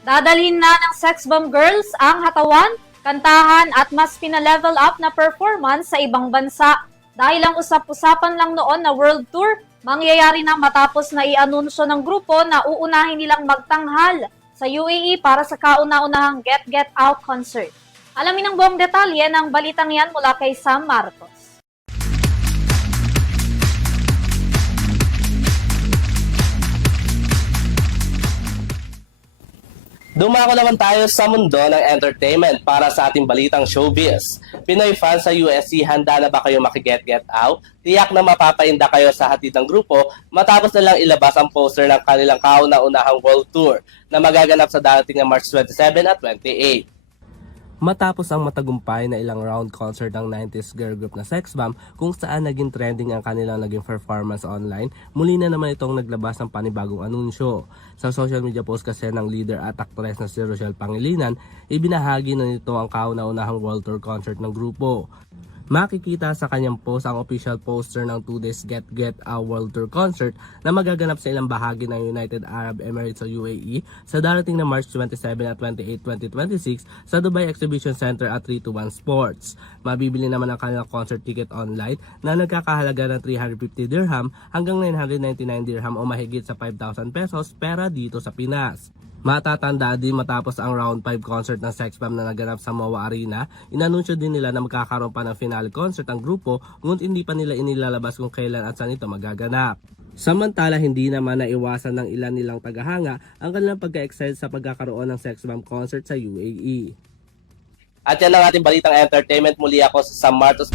Dadalhin na ng Sex Bomb Girls ang hatawan, kantahan at mas pina-level up na performance sa ibang bansa. Dahil ang usap-usapan lang noon na world tour, mangyayari na matapos na i-anunsyo ng grupo na uunahin nilang magtanghal sa UAE para sa kauna-unahang Get Out concert. Alamin ang buong detalye ng balitang yan mula kay Sam Marcos. Dumako naman tayo sa mundo ng entertainment para sa ating balitang showbiz. Pinoy fans sa USC, handa na ba kayo makiget out? Tiyak na mapapainda kayo sa hatid ng grupo matapos na lang ilabas ang poster ng kanilang kauna-unahang world tour na magaganap sa darating na March 27 at 28. Matapos ang matagumpay na ilang round concert ng 90s girl group na Sex Bomb kung saan naging trending ang kanilang naging performance online, muli na naman itong naglabas ng panibagong anunsyo. Sa social media post kasi ng leader at actress na si Rochelle Pangilinan, ibinahagi na nito ang kauna-unahang world tour concert ng grupo. Makikita sa kanyang post ang official poster ng 2 days Get Out World Tour concert na magaganap sa ilang bahagi ng United Arab Emirates o UAE sa darating na March 27 at 28, 2026 sa Dubai Exhibition Center at 321 Sports. Mabibili naman ang kanilang concert ticket online na nagkakahalaga ng 350 dirham hanggang 999 dirham o mahigit sa 5,000 pesos pera dito sa Pinas. Matatanda din matapos ang round 5 concert ng Sex Bomb na naganap sa MOA Arena, inanunsyo din nila na magkakaroon pa ng finale concert ang grupo ngunit hindi pa nila inilalabas kung kailan at saan ito magaganap. Samantala, hindi naman naiwasan ng ilan nilang tagahanga ang kanilang pagka-excite sa pagkakaroon ng Sex Bomb concert sa UAE. At yan ang ating balitang entertainment. Muli ako sa Sam Marcos.